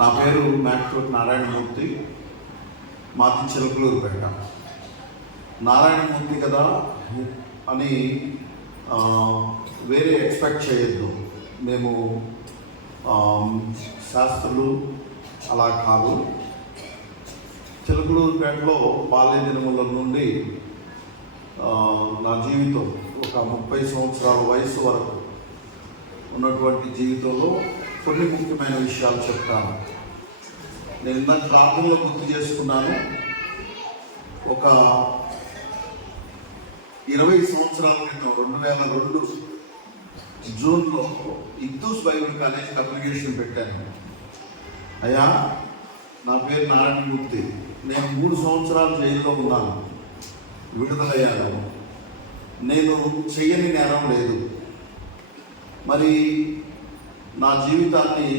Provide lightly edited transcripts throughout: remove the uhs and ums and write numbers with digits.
నా పేరు మేకతోటి నారాయణమూర్తి, మాది చిలకలూరుపేట. నారాయణమూర్తి కదా అని వేరే ఎక్స్పెక్ట్ చేయొద్దు. మేము శాస్త్రులు అలా కాదు. చిలకలూరుపేటలో బాల్య దినముల నుండి నా జీవితం ఒక 30 సంవత్సరాల వయసు వరకు ఉన్నటువంటి జీవితంలో కొన్ని ముఖ్యమైన విషయాలు చెప్తాను. నేను ఇందాక ప్రార్థనలో గుర్తు చేసుకున్నాను. ఒక 20 సంవత్సరాల క్రితం 2002 జూన్లో ఇద్దూస్ బైబిల్ కాలేజ్ అప్లికేషన్ పెట్టాను. అయ్యా, నా పేరు నారాయణమూర్తి, నేను 3 సంవత్సరాలు జైల్లో ఉన్నాను, విడుదలయ్యాను, నేను చెయ్యని నేరం లేదు, మరి నా జీవితాన్ని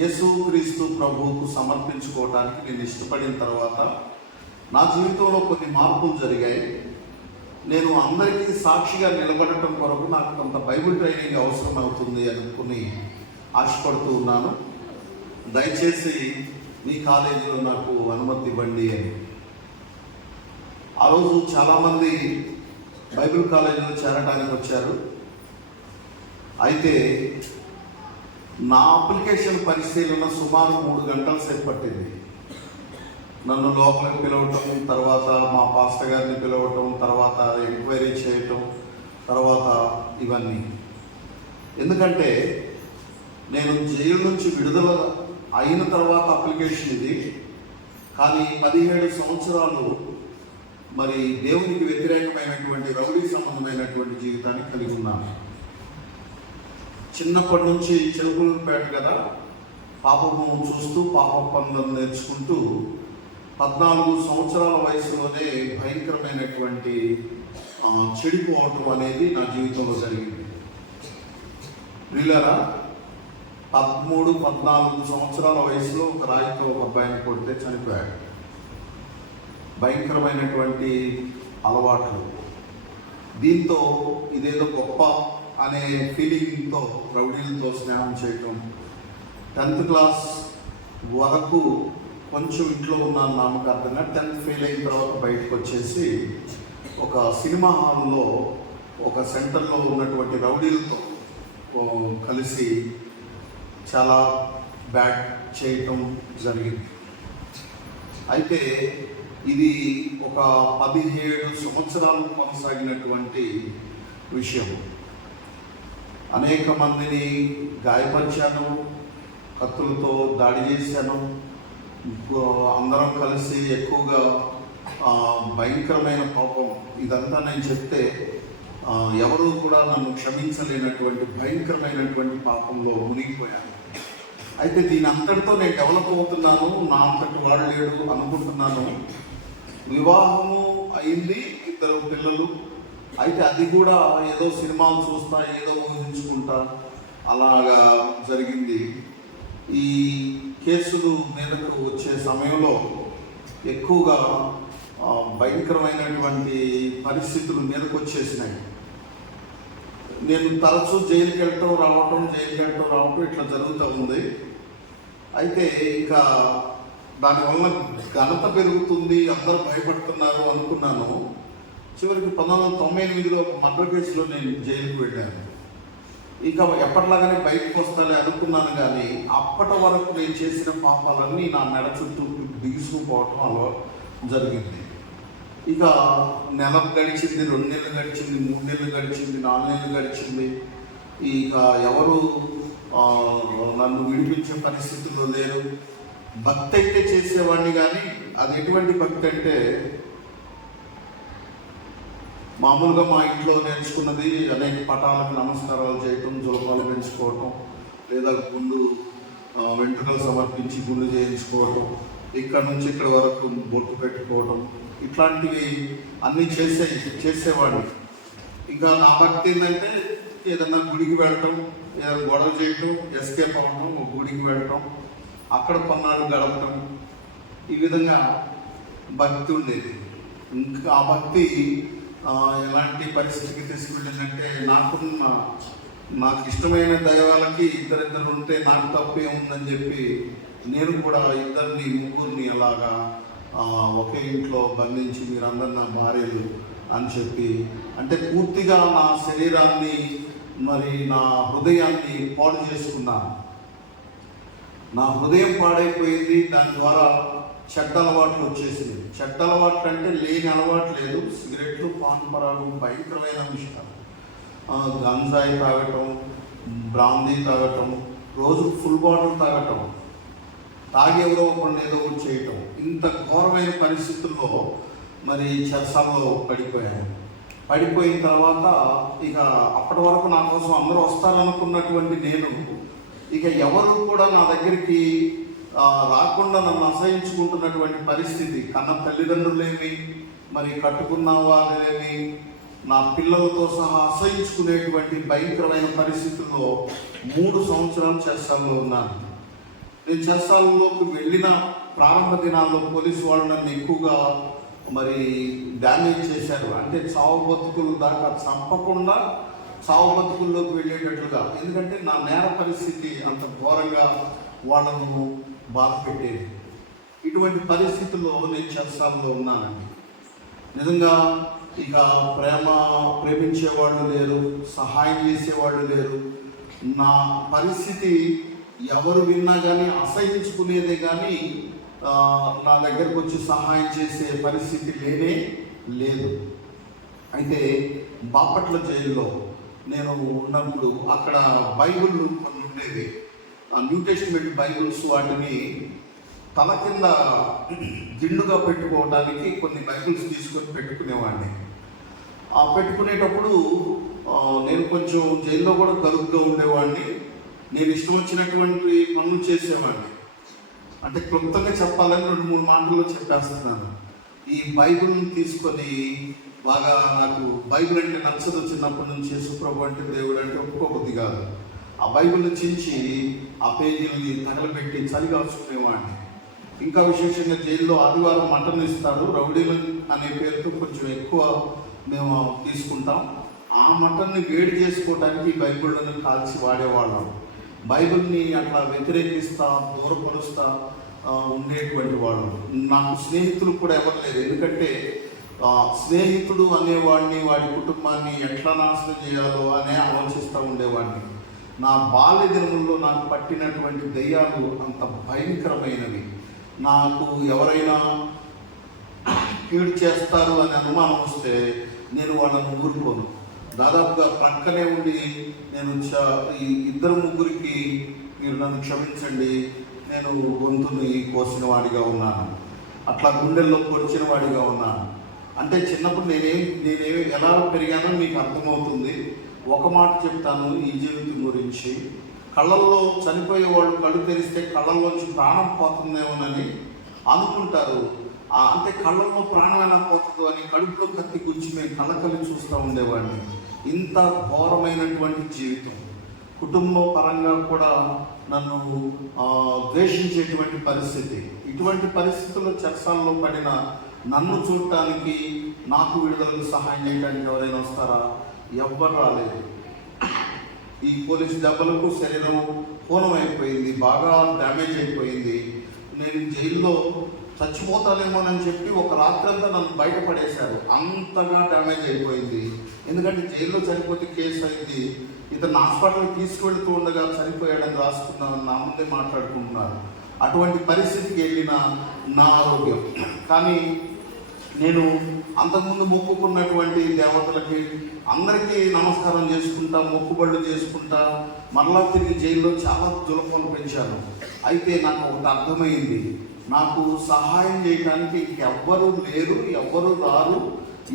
యేసుక్రీస్తు ప్రభువుకు సమర్పించుకోవడానికి నేను ఇష్టపడిన తర్వాత నా జీవితంలో కొన్ని మార్పులు జరిగాయి. నేను అందరికీ సాక్షిగా నిలబడటం కొరకు నాకు కొంత బైబిల్ ట్రైనింగ్ అవసరం అవుతుంది అనుకుని ఆశపడుతూ ఉన్నాను. దయచేసి మీ కాలేజీలో నాకు అనుమతి ఇవ్వండి అని. ఆ రోజు చాలామంది బైబిల్ కాలేజీలో చేరడానికి వచ్చారు. అయితే నా అప్లికేషన్ పరిశీలన సుమారు 3 గంటల సేపు పట్టింది. నన్ను లోపలికి పిలవటం, తర్వాత మా పాస్టర్ గారిని పిలవటం, తర్వాత ఎంక్వైరీ చేయటం, తర్వాత ఇవన్నీ. ఎందుకంటే నేను జైలు నుంచి విడుదల అయిన తర్వాత అప్లికేషన్ ఇది. కానీ 17 సంవత్సరాలు మరి దేవునికి వ్యతిరేకమైనటువంటి రౌడీ సంబంధమైనటువంటి జీవితాన్ని కలిగి ఉన్నాను. చిన్నప్పటి నుంచి చిలకలూరుపేట కదా, పాపము చూస్తూ పాప పనులను నేర్చుకుంటూ 14 సంవత్సరాల వయసులోనే భయంకరమైనటువంటి చెడిపోవటం అనేది నా జీవితంలో జరిగింది. వీళ్ళరా 13-14 సంవత్సరాల వయసులో ఒక రాయితో ఒక అబ్బాయిని కొడితే చనిపోయాడు. భయంకరమైనటువంటి అలవాట్లు. దీంతో ఇదేదో గొప్ప అనే ఫీలింగ్తో రౌడీలతో స్నేహం చేయటం. 10th క్లాస్ వరకు కొంచెం ఇంట్లో ఉన్నాను నామకార్థంగా. 10th ఫెయిల్ అయిన తర్వాత బయటకు వచ్చేసి ఒక సినిమా హాల్లో ఒక సెంటర్లో ఉన్నటువంటి రౌడీలతో కలిసి చాలా బ్యాడ్ చేయటం జరిగింది. అయితే ఇది ఒక 17 సంవత్సరాలు కొనసాగినటువంటి విషయం. అనేక మందిని గాయపరిచాను, కత్తులతో దాడి చేశాను. అందరం కలిసి ఎక్కువగా భయంకరమైన పాపం. ఇదంతా నేను చెప్తే ఎవరూ కూడా నన్ను క్షమించలేనటువంటి భయంకరమైనటువంటి పాపంలో మునిగిపోయాను. అయితే దీని అంతటితో నేను డెవలప్ అవుతున్నాను, నా అంతటి వాడు లేడు అనుకుంటున్నాను. వివాహము అయింది, 2 పిల్లలు. అయితే అది కూడా ఏదో సినిమాలు చూస్తా, ఏదో ఊహించుకుంటా అలాగా జరిగింది. ఈ కేసులు మీదకు వచ్చే సమయంలో ఎక్కువగా భయంకరమైనటువంటి పరిస్థితులు మీదకు వచ్చేసినాయి. నేను తరచూ జైలుకి వెళ్ళటం రావటం ఇట్లా జరుగుతూ ఉంది. అయితే ఇంకా దానివల్ల ఘనత పెరుగుతుంది, అందరూ భయపడుతున్నారు అనుకున్నాను. చివరికి 1998లో మర్డర్ కేసులో నేను జైలుకు వెళ్ళాను. ఇక ఎప్పటిలాగానే బయటకు వస్తానే అనుకున్నాను. కానీ అప్పటి వరకు నేను చేసిన పాపాలన్నీ నా మెడ చుట్టూ బిగుసుకుపోవటం అలా జరిగింది. ఇక నెల గడిచింది, 2 నెలలు గడిచింది, 3 నెలలు గడిచింది, 4 నెలలు గడిచింది. ఇక ఎవరు నన్ను విడిపించే పరిస్థితుల్లో లేరు. భక్తి అయితే చేసేవాడిని, కానీ అది ఎటువంటి భక్తి అంటే మామూలుగా మా ఇంట్లో నేర్చుకున్నది అనేక పటాలకు నమస్కారాలు చేయటం, జులపాలు పెంచుకోవటం, లేదా గుండు వెంట్రుకలు సమర్పించి గుండు చేయించుకోవటం, ఇక్కడ నుంచి ఇక్కడ వరకు బొట్టు పెట్టుకోవడం, ఇట్లాంటివి అన్నీ చేసేవాడిని. ఇంకా నా భక్తి ఏంటంటే ఏదన్నా గుడికి వెళ్ళటం, ఏదైనా గొడవ చేయటం, ఎస్కేప్ అవ్వటం, గుడికి వెళ్ళటం, అక్కడ కొన్నాళ్ళు గడపటం, ఈ విధంగా భక్తి ఉండేది. ఇంకా ఆ భక్తి ఎలాంటి పరిస్థితికి తీసుకెళ్ళిందంటే నాకున్న నాకు ఇష్టమైన దైవాలకి ఇద్దరిద్దరు ఉంటే నాకు తప్పే ఉందని చెప్పి నేను కూడా ఇద్దరిని ముగ్గురిని అలాగా ఒకే ఇంట్లో బంధించి మీరందరు నా భార్యలు అని చెప్పి, అంటే పూర్తిగా నా శరీరాన్ని మరి నా హృదయాన్ని పాడు చేసుకున్నాను. నా హృదయం పాడైపోయింది. దాని ద్వారా చెడ్డ అలవాట్లు వచ్చేసింది. చెడ్డ అలవాట్లు అంటే లేని అలవాటు లేదు. సిగరెట్లు, పాన్ పరాలు, భయంకరమైన విషయాలు, గంజాయి తాగటం, బ్రాందీ తాగటం, రోజు ఫుల్ బాటిల్ తాగటం, తాగి ఎవరో ఒకరిని ఏదో ఒకటి చేయటం, ఇంత ఘోరమైన పరిస్థితుల్లో మరి చెరసాలలో పడిపోయిన తర్వాత ఇక అప్పటి వరకు నా కోసం అందరూ వస్తారనుకున్నటువంటి నేను ఇక ఎవరు కూడా నా దగ్గరికి రాకుండా నన్ను అసహించుకుంటున్నటువంటి పరిస్థితి. కన్న తల్లిదండ్రులేమి, మరి కట్టుకున్న వాళ్ళేమి, నా పిల్లలతో సహా అసహించుకునేటువంటి భయంకరమైన పరిస్థితుల్లో 3 సంవత్సరాలు చెరసాలలో ఉన్నాను. నేను చెరసాలలోకి వెళ్ళిన ప్రారంభ దినాల్లో పోలీసు వాళ్ళు నన్ను ఎక్కువగా మరి డ్యామేజ్ చేశారు. అంటే చావు బతుకులు దాకా చంపకుండా చావు బతుకుల్లోకి వెళ్ళేటట్లుగా, ఎందుకంటే నా నేర పరిస్థితి అంత ఘోరంగా వాళ్ళను బాధ పెట్టేది. ఇటువంటి పరిస్థితుల్లో నేను చెరసాలలో ఉన్నానండి. నిజంగా ఇక ప్రేమించేవాళ్ళు లేరు, సహాయం చేసేవాళ్ళు లేరు. నా పరిస్థితి ఎవరు విన్నా కానీ అసహించుకునేదే కానీ నా దగ్గరకు వచ్చి సహాయం చేసే పరిస్థితి లేనే లేదు. అయితే బాపట్ల జైల్లో నేను ఉన్నప్పుడు అక్కడ బైబిల్ కొన్ని ఉండేవి, న్యూ టెస్టిమెంట్ బైబిల్స్. వాటిని తల కింద దిండుగా పెట్టుకోవడానికి కొన్ని బైబిల్స్ తీసుకొని పెట్టుకునేవాడిని. పెట్టుకునేటప్పుడు నేను కొంచెం జైల్లో కూడా కలుగ్గా ఉండేవాడిని. నేను ఇష్టం వచ్చినటువంటి పనులు చేసేవాడిని. అంటే క్లుప్తంగా చెప్పాలని 2-3 మాటల్లో చెప్పేస్తున్నాను. ఈ బైబిల్ని తీసుకొని బాగా నాకు బైబిల్ అంటే నచ్చదు. చిన్నప్పటి నుంచి యేసుప్రభు అంటే దేవుడు అంటే ఒప్పుకోబుద్ధి కాదు. ఆ బైబిల్ని చించి ఆ పేజీలని తగలబెట్టి చలిగాల్చుకునేవాడిని. ఇంకా విశేషంగా జైల్లో ఆదివారం మటన్ ఇస్తారు. రౌడీలు అనే పేరుతో కొంచెం ఎక్కువ మేము తీసుకుంటాం. ఆ మటన్ని వేడి చేసుకోవడానికి ఈ బైబిళ్ళని కాల్చి వాడేవాళ్ళం. బైబిల్ని అట్లా వ్యతిరేకిస్తా దూరపరుస్తా ఉండేటువంటి వాళ్ళు. నాకు స్నేహితులు కూడా ఎవరు లేరు. ఎందుకంటే స్నేహితుడు అనేవాడిని, వాడి కుటుంబాన్ని ఎట్లా నాశనం చేయాలో అనే ఆలోచిస్తూ ఉండేవాడిని. నా బాల్య దినముల్లో నాకు పట్టినటువంటి దయ్యాలు అంత భయంకరమైనవి. నాకు ఎవరైనా కీడు చేస్తారు అని అనుమానం వస్తే నేను వాళ్ళని ఊరుకోను. దాదాపుగా ప్రక్కనే ఉండి నేను ఈ 2-3కి మీరు నన్ను క్షమించండి, నేను గొంతుని కోసిన వాడిగా ఉన్నాను, అట్లా గుండెల్లో పొడిచిన వాడిగా ఉన్నాను. అంటే చిన్నప్పుడు నేనేమి ఎలా పెరిగానో మీకు అర్థమవుతుంది. ఒక మాట చెప్తాను ఈ జీవితం గురించి. కళ్ళల్లో చనిపోయే వాళ్ళు కళ్ళు తెరిస్తే కళ్ళల్లోంచి ప్రాణం పోతుందేమోనని అనుకుంటారు. అంటే కళ్ళల్లో ప్రాణం ఎలా పోతుందో అని కడుపులో కత్తి గురించి మేము కళ్ళకల్లి చూస్తూ ఉండేవాడిని. ఇంత ఘోరమైనటువంటి జీవితం. కుటుంబ పరంగా కూడా నన్ను ద్వేషించేటువంటి పరిస్థితి. ఇటువంటి పరిస్థితుల్లో చెరసాలలో పడిన నన్ను చూడటానికి, నాకు విడుదలకు సహాయం చేయడానికి ఎవరైనా వస్తారా? ఎవ్వరు రాలేదు. ఈ పోలీసు దెబ్బలకు శరీరం హూనమైపోయింది, బాగా డ్యామేజ్ అయిపోయింది. నేను జైల్లో చచ్చిపోతానేమోనని చెప్పి ఒక రాత్రంతా నన్ను బయటపడేశారు. అంతగా డ్యామేజ్ అయిపోయింది. ఎందుకంటే జైల్లో చనిపోతే కేసు అయింది. ఇతను హాస్పిటల్కి తీసుకువెళ్తూ ఉండగా చనిపోయాడని రాసుకున్నాను, నా ముందే మాట్లాడుకుంటున్నారు. అటువంటి పరిస్థితికి వెళ్ళిన నా ఆరోగ్యం. కానీ నేను అంతకుముందు మొక్కుకున్నటువంటి దేవతలకి అందరికీ నమస్కారం చేసుకుంటా, మొక్కుబళ్ళు చేసుకుంటా మరలా తిరిగి జైల్లో చాలా జులపలు పెంచాను. అయితే నాకు ఒకటి అర్థమైంది, నాకు సహాయం చేయడానికి ఎవ్వరూ లేరు, ఎవ్వరూ రారు,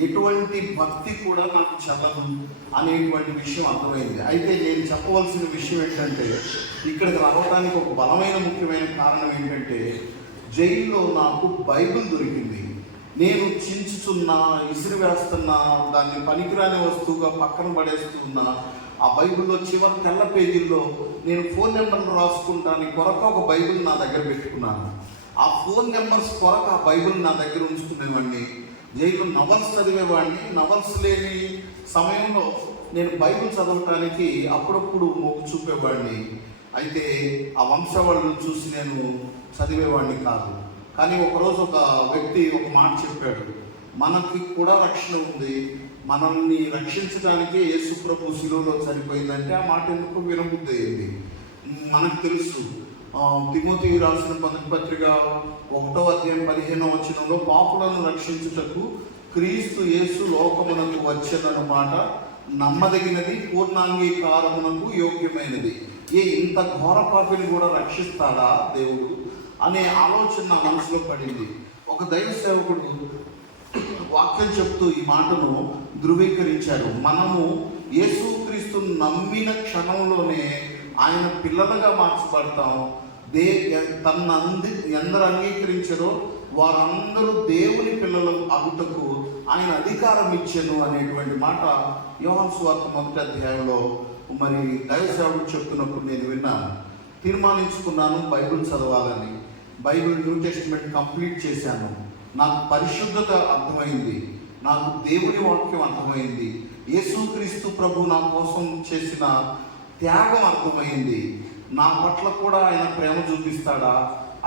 ఎటువంటి భక్తి కూడా నాకు చెల్లదు అనేటువంటి విషయం అర్థమైంది. అయితే నేను చెప్పవలసిన విషయం ఏంటంటే, ఇక్కడికి రావడానికి ఒక బలమైన ముఖ్యమైన కారణం ఏంటంటే, జైల్లో నాకు బైబిల్ దొరికింది. నేను చించుచున్నా, ఇసిరివేస్తున్నా, దాన్ని పనికిరాని వస్తువుగా పక్కన పడేస్తున్నా, ఆ బైబిల్లో చివరి తెల్ల పేజీల్లో నేను ఫోన్ నెంబర్లు రాసుకుంటానికి కొరకు ఒక బైబిల్ నా దగ్గర పెట్టుకున్నాను. ఆ ఫోన్ నెంబర్స్ కొరకు ఆ బైబిల్ నా దగ్గర ఉంచుకునేవాడిని. జైలు నవల్స్ చదివేవాడిని. నవల్స్ లేని సమయంలో నేను బైబిల్ చదవటానికి అప్పుడప్పుడు మొగ్గు చూపేవాడిని. అయితే ఆ వంశావళిని చూసి నేను చదివేవాడిని కాదు. కానీ ఒకరోజు ఒక వ్యక్తి ఒక మాట చెప్పాడు, మనకి కూడా రక్షణ ఉంది, మనల్ని రక్షించడానికే యేసు ప్రభు శిలువలో చనిపోయిందంటే ఆ మాట ఎందుకు వినబుద్ధి అయింది. మనకు తెలుసు, తిమోతికి రాసిన పత్రిక 1వ అధ్యాయం 15వ వచనంలో పాపులను రక్షించుటకు క్రీస్తు యేసు లోకమునకు వచ్చేదన్న మాట నమ్మదగినది, పూర్ణాంగీకారమునకు యోగ్యమైనది. ఇంత ఘోర పాపిని కూడా రక్షిస్తాడా దేవుడు అనే ఆలోచన నా మనసులో పడింది. ఒక దైవ సేవకుడు వాక్యం చెప్తూ ఈ మాటను ధృవీకరించారు. మనము యేసుక్రీస్తును నమ్మిన క్షణంలోనే ఆయన పిల్లలుగా మార్చబడతాం. ఎందరు అంగీకరించారో వారందరూ దేవుని పిల్లలు అగుటకు ఆయన అధికారం ఇచ్చెను అనేటువంటి మాట యోహాను సువార్త 1వ అధ్యాయంలో మరి దైవ సేవకుడు చెప్తున్నప్పుడు నేను విన్నాను. తీర్మానించుకున్నాను బైబిల్ చదవాలని. బైబిల్ న్యూ టెస్టిమెంట్ కంప్లీట్ చేశాను. నాకు పరిశుద్ధత అర్థమైంది, నాకు దేవుని వాక్యం అర్థమైంది, యేసుక్రీస్తు ప్రభు నా కోసం చేసిన త్యాగం అర్థమైంది. నా పట్ల కూడా ఆయన ప్రేమ చూపిస్తాడా,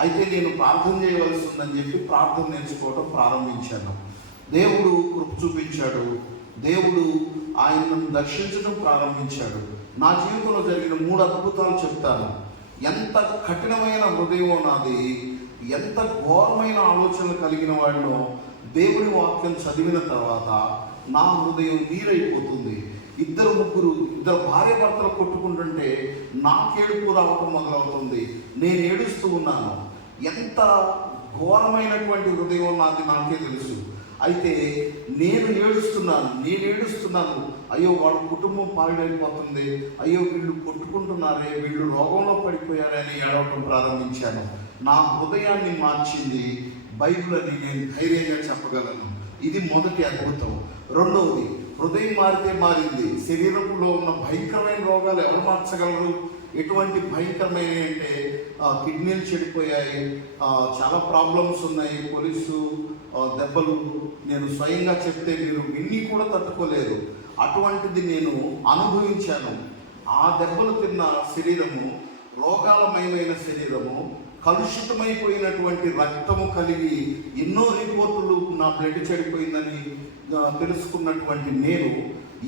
అయితే నేను ప్రార్థన చేయవలసి ఉందని చెప్పి ప్రార్థన నేర్చుకోవడం ప్రారంభించాను. దేవుడు కృప చూపించాడు, దేవుడు ఆయనను దర్శించడం ప్రారంభించాడు. నా జీవితంలో జరిగిన 3 అద్భుతాలు చెప్తాను. ఎంత కఠినమైన హృదయం నాది, ఎంత ఘోరమైన ఆలోచనలు కలిగిన వాడినో దేవుని వాక్యం చదివిన తర్వాత నా హృదయం నీరైపోతుంది. ఇద్దరు భార్య భర్తలు కొట్టుకుంటుంటే నాకేడుపు రావటం మొదలవుతుంది. నేను ఏడుస్తూ ఉన్నాను. ఎంత ఘోరమైనటువంటి హృదయం నాది నాకే తెలుసు. అయితే నేను ఏడుస్తున్నాను. అయ్యో వాళ్ళ కుటుంబం పాడైపోతుంది, అయ్యో వీళ్ళు కొట్టుకుంటున్నారే, వీళ్ళు రోగంలో పడిపోయారే అని ఏడవటం ప్రారంభించాను. నా హృదయాన్ని మార్చింది బైబిల్ అని నేను ధైర్యంగా చెప్పగలను. ఇది మొదటి అద్భుతం. రెండవది, హృదయం మారితే మారింది. శరీరంలో ఉన్న భయంకరమైన రోగాలు ఎవరు మార్చగలరు? ఎటువంటి భయంకరమైన అంటే కిడ్నీలు చెడిపోయాయి, చాలా ప్రాబ్లమ్స్ ఉన్నాయి, పోలీసు దెబ్బలు నేను స్వయంగా చెప్తే మీరు విన్ని కూడా తట్టుకోలేరు. అటువంటిది నేను అనుభవించాను. ఆ దెబ్బలు తిన్న శరీరము, రోగాలమయమైన శరీరము, కలుషితమైపోయినటువంటి రక్తము కలిగి ఎన్నో రిపోర్టులు నా బ్లడ్ చెడిపోయిందని తెలుసుకున్నటువంటి నేను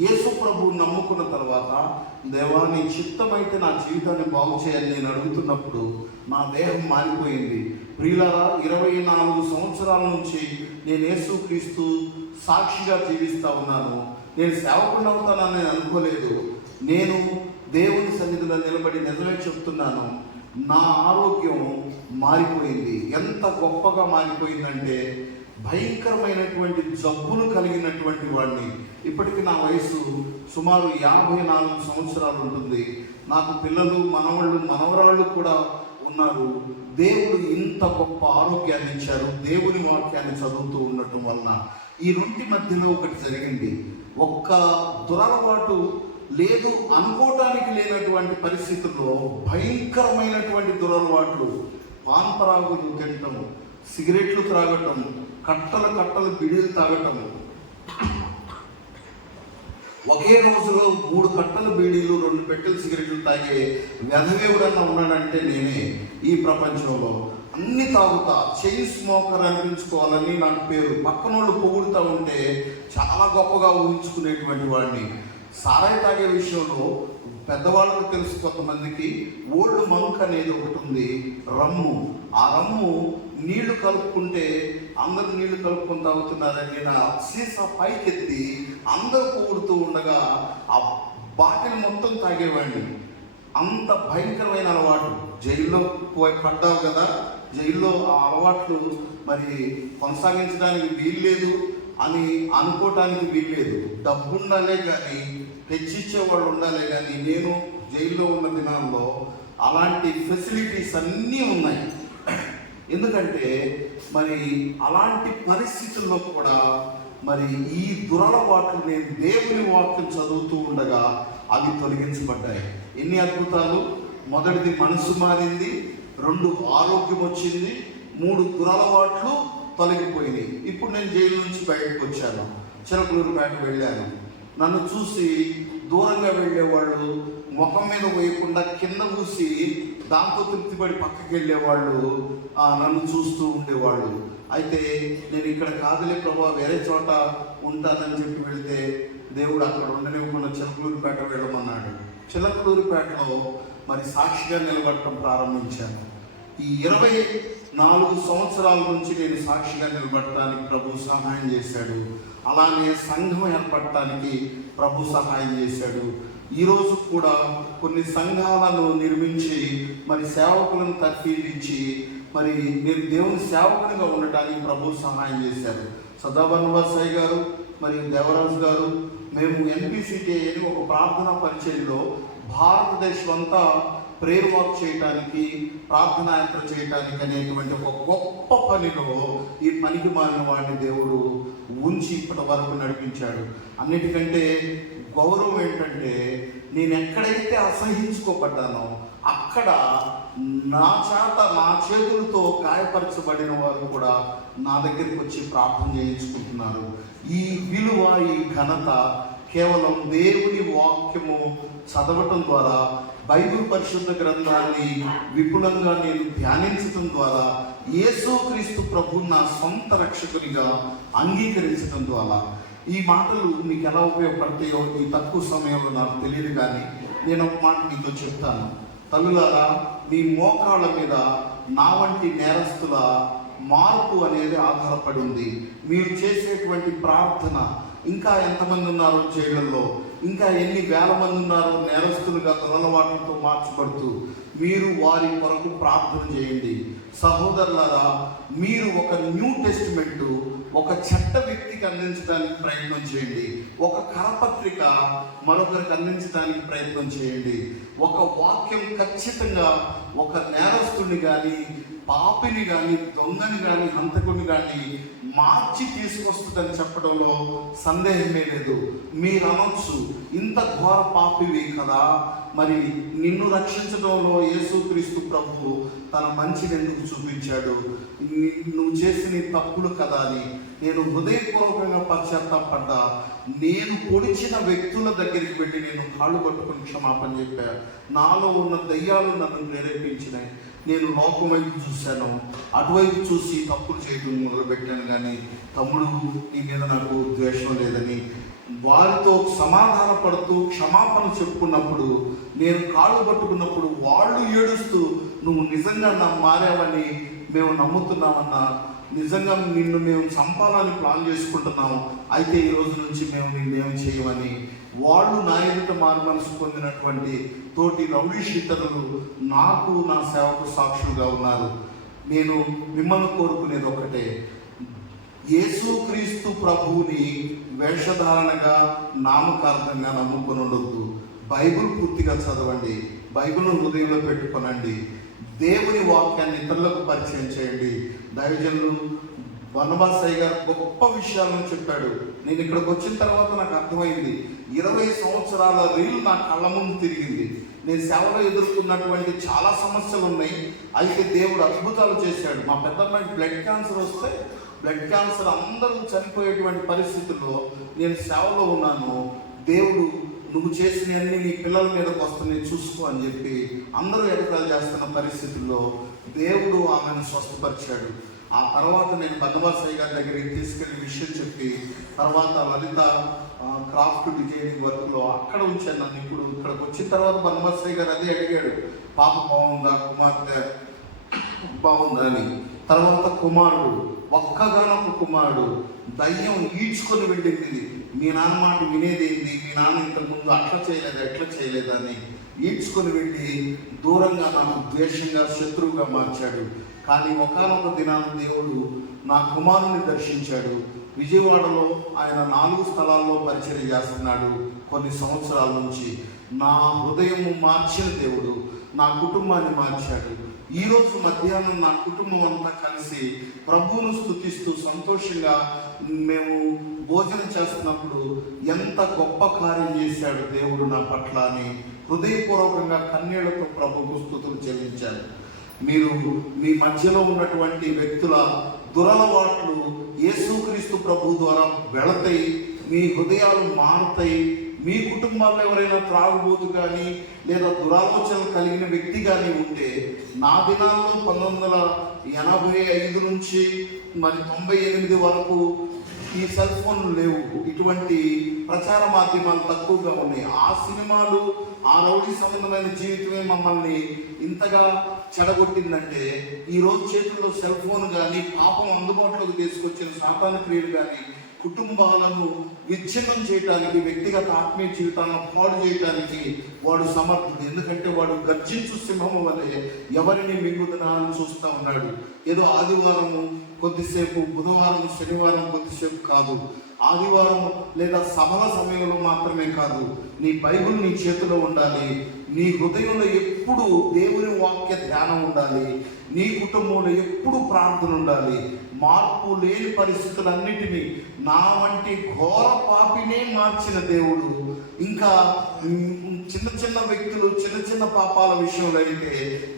యేసు ప్రభు నమ్ముకున్న తర్వాత, దేవా నీ చిత్తమైతే నా జీవితాన్ని బాగు చేయాలని నేను అడుగుతున్నప్పుడు నా దేహం మారిపోయింది. ప్రియులారా, 24 సంవత్సరాల నుంచి నేను యేసుక్రీస్తు సాక్షిగా జీవిస్తూ ఉన్నాను. నేను సేవకుడిని అవుతానని అనుకోలేదు. నేను దేవుని సన్నిధిలో నిలబడి నిజమే చెప్తున్నాను, నా ఆరోగ్యం మారిపోయింది. ఎంత గొప్పగా మారిపోయిందంటే భయంకరమైనటువంటి జబ్బులు కలిగినటువంటి వాడిని. ఇప్పటికి నా వయసు సుమారు 54 సంవత్సరాలు ఉంటుంది. నాకు పిల్లలు, మనవరాళ్ళు కూడా ఉన్నారు. దేవుడు ఇంత గొప్ప ఆరోగ్యాన్ని ఇచ్చారు దేవుని వాక్యాన్ని చదువుతూ ఉండటం వలన. ఈ రెంటి మధ్యలో ఒకటి జరిగింది. ఒక్క దురలవాటు లేదు అనుకోవటానికి లేనటువంటి పరిస్థితుల్లో భయంకరమైనటువంటి దురలవాట్లు, పాన్పరాగులు తినటం, సిగరెట్లు త్రాగటం, కట్టలు బిడీలు తాగటం. ఒకే రోజులో 3 కట్టలు బీడీలు, 2 పెట్టెలు సిగరెట్లు తాగే వెధవేవుడన్నా ఉన్నాడంటే నేనే. ఈ ప్రపంచంలో అన్ని తాగుతా, చైన్ స్మోకర్ అనిపించుకోవాలని నాకు పేరు. పక్కనోళ్ళు పొగుడుతూ ఉంటే చాలా గొప్పగా ఊహించుకునేటువంటి వాడిని. సారాయి తాగే విషయంలో పెద్దవాళ్ళకు తెలుసు, కొంతమందికి ఓల్డ్ మంక్ అనేది ఒకటి ఉంది, రమ్ము. ఆ రమ్ము నీళ్లు కలుపుకుంటే అందరూ నీళ్లు కలుపుకొని తాగుతున్నారని నేను సీసా పైకెత్తి అందరూ పొగుడుతూ ఉండగా ఆ బాటిల్ మొత్తం తాగేవాడిని. అంత భయంకరమైన అలవాటు. జైల్లో పడ్డావు కదా, జైల్లో ఆ అలవాట్లు మరి కొనసాగించడానికి వీల్లేదు అని అనుకోవటానికి వీల్లేదు. డబ్బు ఉండాలే కానీ, తెచ్చిచ్చే వాళ్ళు ఉండాలే కానీ, నేను జైల్లో ఉన్న దినాల్లో అలాంటి ఫెసిలిటీస్ అన్నీ ఉన్నాయి. ఎందుకంటే మరి అలాంటి పరిస్థితుల్లో కూడా మరి ఈ దురలవాట్లు నేను దేవుని వాక్యం చదువుతూ ఉండగా అవి తొలగించబడ్డాయి. ఎన్ని అద్భుతాలు! మొదటిది మనసు మారింది, 2 ఆరోగ్యం వచ్చింది, 3 దురలవాట్లు తొలగిపోయినాయి. ఇప్పుడు నేను జైలు నుంచి బయటకు వచ్చాను, చిలకలూరుపేట వెళ్ళాను. నన్ను చూసి దూరంగా వెళ్ళేవాళ్ళు, ముఖం మీద వేయకుండా కింద కూసి దాంతో తృప్తిపడి పక్కకి వెళ్ళేవాళ్ళు నన్ను చూస్తూ ఉండేవాళ్ళు. అయితే నేను ఇక్కడ కాదులే ప్రభా, వేరే చోట ఉంటానని చెప్పి వెళితే దేవుడు అక్కడ ఉండనివ్వకుండా చిలకలూరిపేట వెళ్ళమన్నాడు. చిలకలూరిపేటలో మరి సాక్షిగా నిలబడటం ప్రారంభించాను. ఈ 24 సంవత్సరాల నుంచి నేను సాక్షిగా నిలబడటానికి ప్రభు సహాయం చేశాడు. అలానే సంఘం ఏర్పడటానికి ప్రభు సహాయం చేశాడు. ఈరోజు కూడా కొన్ని సంఘాలను నిర్మించి మరి సేవకులను తర్ఫీదించి మరి నేను దేవుని సేవకునిగా ఉండటానికి ప్రభు సహాయం చేశారు. సదాబన్వాసాయి గారు మరియు దేవరాజు గారు మేము NPCTA అని ఒక ప్రార్థనా పరిచయంలో భారతదేశం అంతా ప్రేయర్ వాక్ చేయటానికి, ప్రార్థనా యాత్ర చేయటానికి అనేటువంటి ఒక గొప్ప పనిలో ఈ పనికి మారిన వాడిని దేవుడు ఉంచి ఇప్పటి వరకు నడిపించాడు. అన్నిటికంటే గౌరవం ఏంటంటే, నేను ఎక్కడైతే అసహించుకోబడ్డానో అక్కడ నా చేతులతో గాయపరచబడిన వారు కూడా నా దగ్గరికి వచ్చి ప్రార్థన చేయించుకుంటున్నారు. ఈ విలువ, ఈ ఘనత కేవలం దేవుని వాక్యము చదవటం ద్వారా, బైబిల్ పరిశుద్ధ గ్రంథాన్ని విపులంగా నేను ధ్యానించటం ద్వారా, యేసుక్రీస్తు ప్రభు నా సొంత రక్షకునిగా అంగీకరించడం ద్వారా. ఈ మాటలు మీకు ఎలా ఉపయోగపడతాయో ఈ తక్కువ సమయంలో నాకు తెలియదు, కానీ నేను ఒక మాట మీతో చెప్తాను. తల్లులారా, మీ మోకాళ్ళ మీద నా వంటి నేరస్తుల మార్పు అనేది ఆధారపడి ఉంది. మీరు చేసేటువంటి ప్రార్థన, ఇంకా ఎంతమంది ఉన్నారు జైళ్ళల్లో, ఇంకా ఎన్ని వేల మంది ఉన్నారు నేరస్తులుగా దురలవాట్లతో మార్చబడుతూ, మీరు వారి కొరకు ప్రార్థన చేయండి. సహోదరులారా, మీరు ఒక న్యూ టెస్టిమెంట్ ఒక చెడ్డ వ్యక్తికి అందించడానికి ప్రయత్నం చేయండి. ఒక కరపత్రిక మరొకరికి అందించడానికి ప్రయత్నం చేయండి. ఒక వాక్యం ఖచ్చితంగా ఒక నేరస్తుడిని కానీ, పాపిని కానీ, దొంగని కానీ, హంతకుని కానీ మార్చి తీసుకొస్తుందని చెప్పడంలో సందేహమే లేదు. మీరు అనొచ్చు, ఇంత ఘోర పాపివి కదా, మరి నిన్ను రక్షించడంలో యేసుక్రీస్తు ప్రభు తన మంచిని ఎందుకు చూపించాడు, నువ్వు చేసిన తప్పులు కదా అని నేను హృదయపూర్వకంగా పశ్చాత్తాపడ్డా. నేను పొడిచిన వ్యక్తుల దగ్గరికి వెళ్ళి నేను కాళ్ళు పట్టుకుని క్షమాపణ చెప్పా. నాలో ఉన్న దయ్యాలు నన్ను ప్రేరేపించినాయి. నేను లోకం వైపు చూశాను, అటువైపు చూసి తప్పులు చేయడం మొదలుపెట్టాను. కానీ తమ్ముడు, నీ మీద నాకు ద్వేషం లేదని వారితో సమాధాన పడుతూ క్షమాపణ చెప్పుకున్నప్పుడు, నేను కాళ్ళు పట్టుకున్నప్పుడు వాళ్ళు ఏడుస్తూ, నువ్వు నిజంగా మారావని మేము నమ్ముతున్నామన్నా, నిజంగా నిన్ను మేము చంపాలని ప్లాన్ చేసుకుంటున్నాము, అయితే ఈ రోజు నుంచి మేము నిన్నేం చేయమని వాళ్ళు నా ఎదుట మారు మనసు పొందినటువంటి తోటి రౌడీ షీటర్లు నాకు, నా సేవకు సాక్షులుగా ఉన్నారు. నేను మిమ్మల్ని కోరుకునేది ఒకటే, యేసుక్రీస్తు ప్రభువుని వేషధారణగా, నామకార్థంగా నమ్ముకొని ఉండొద్దు. బైబిల్ పూర్తిగా చదవండి, బైబిల్ను హృదయంలో పెట్టుకొనండి, దేవుని వాక్యాన్ని ఇతరులకు పరిచయం చేయండి. దైవజనులు వనవాసయ్య గారు గొప్ప విషయాలను చెప్పాడు. నేను ఇక్కడికి వచ్చిన తర్వాత నాకు అర్థమైంది, 20 సంవత్సరాల రీల్ నా కళ్ళ ముందు తిరిగింది. నేను సేవలో ఎదుర్కొన్నటువంటి చాలా సమస్యలు ఉన్నాయి, అయితే దేవుడు అద్భుతాలు చేశాడు. మా పెద్దమ్మాయికి బ్లడ్ క్యాన్సర్ వస్తే, బ్లడ్ క్యాన్సర్ అందరూ చనిపోయేటువంటి పరిస్థితుల్లో నేను సేవలో ఉన్నాను. దేవుడు, నువ్వు చేసినవన్నీ నీ పిల్లల మీదకి వస్తున్నాయి చూసుకో అని చెప్పి అందరూ ఎగతాళి చేస్తున్న పరిస్థితుల్లో దేవుడు ఆమెను స్వస్థపరిచాడు. ఆ తర్వాత నేను బన్నవాసయ్య గారి దగ్గరికి తీసుకెళ్ళి విషయం చెప్పి, తర్వాత లలిత క్రాఫ్ట్ డిజైనింగ్ వర్క్లో అక్కడ ఉంచాను నన్ను. ఇప్పుడు ఇక్కడికి వచ్చిన తర్వాత బన్నవాసయ్య గారు అదే అడిగాడు, పాప బాగుందా, కుమార్తె బాగుందా అని. తర్వాత కుమారుడు, ఒక్కగానొక్క కుమారుడు, దయ్యం ఈడ్చుకొని వెళ్ళింది. మీ నాన్న మాట వినేదేంది, మీ నాన్న ఇంతకుముందు అట్లా చేయలేదు ఎట్లా చేయలేదని ఈడ్చుకొని వెళ్ళి దూరంగా నాకు ద్వేషంగా, శత్రువుగా మార్చాడు. కానీ ఒకానొక దినాన దేవుడు నా కుమారుని దర్శించాడు. విజయవాడలో ఆయన 4 స్థలాల్లో పరిచయం చేస్తున్నాడు కొన్ని సంవత్సరాల నుంచి. నా హృదయము మార్చిన దేవుడు నా కుటుంబాన్ని మార్చాడు. ఈరోజు మధ్యాహ్నం నా కుటుంబం అంతా కలిసి ప్రభువును స్తుతిస్తూ సంతోషంగా మేము భోజనం చేస్తున్నప్పుడు ఎంత గొప్ప కార్యం చేశాడు దేవుడు నా పట్ల అని హృదయపూర్వకంగా కన్నీళ్లతో ప్రభువుకు స్తుతులు చెల్లించారు. మీరు మీ మధ్యలో ఉన్నటువంటి వ్యక్తుల దురలవాట్లు యేసుక్రీస్తు ప్రభు ద్వారా వెళతాయి, మీ హృదయాలు మారుతాయి, మీ కుటుంబాల్లో ఎవరైనా త్రాగుబోతు కానీ లేదా దురాలోచనలు కలిగిన వ్యక్తి కానీ ఉంటే, నా దినాల్లో 1985 నుంచి మరి 98 వరకు ఈ సెల్ ఫోన్లు లేవు, ఇటువంటి ప్రచార మాధ్యమాలు తక్కువగా ఉన్నాయి. ఆ సినిమాలు, ఆ రౌడీ సంబంధమైన జీవితమే మమ్మల్ని ఇంతగా చెడగొట్టిందంటే, ఈరోజు చేతుల్లో సెల్ ఫోన్ కానీ, పాపం అందుబాటులోకి తీసుకొచ్చిన సాతాను క్రియలు కానీ కుటుంబాలను విచ్ఛిన్నం చేయడానికి, వ్యక్తిగత ఆత్మీయ జీవితాలను పాడు చేయడానికి వాడు సమర్థుడు. ఎందుకంటే వాడు గర్జించు సింహము వలె ఎవరిని మింగుదనా అని చూస్తూ ఉన్నాడు. ఏదో ఆదివారము కొద్దిసేపు, బుధవారం శనివారం కొద్దిసేపు కాదు, ఆదివారం లేదా సభల సమయంలో మాత్రమే కాదు, నీ బైబిల్ నీ చేతిలో ఉండాలి. నీ హృదయంలో ఎప్పుడు దేవుని వాక్య ధ్యానం ఉండాలి. నీ కుటుంబంలో ఎప్పుడు ప్రార్థన ఉండాలి. మార్పు లేని పరిస్థితులన్నిటినీ నా వంటి ఘోర పాపినే మార్చిన దేవుడు ఇంకా చిన్న చిన్న వ్యక్తులు, చిన్న చిన్న పాపాల విషయంలో అయితే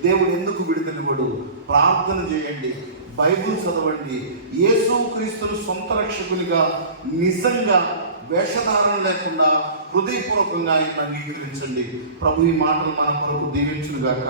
దేవుడు ఎందుకు విడుదలనివ్వడు? ప్రార్థన చేయండి, బైబిల్ చదవండి, యేసు క్రీస్తును సొంత రక్షకునిగా నిజంగా వేషధారణ లేకుండా హృదయపూర్వకంగా ఆయన అంగీకరించండి. ప్రభు ఈ మాటలు మన కొరకు దీవించునుగాక.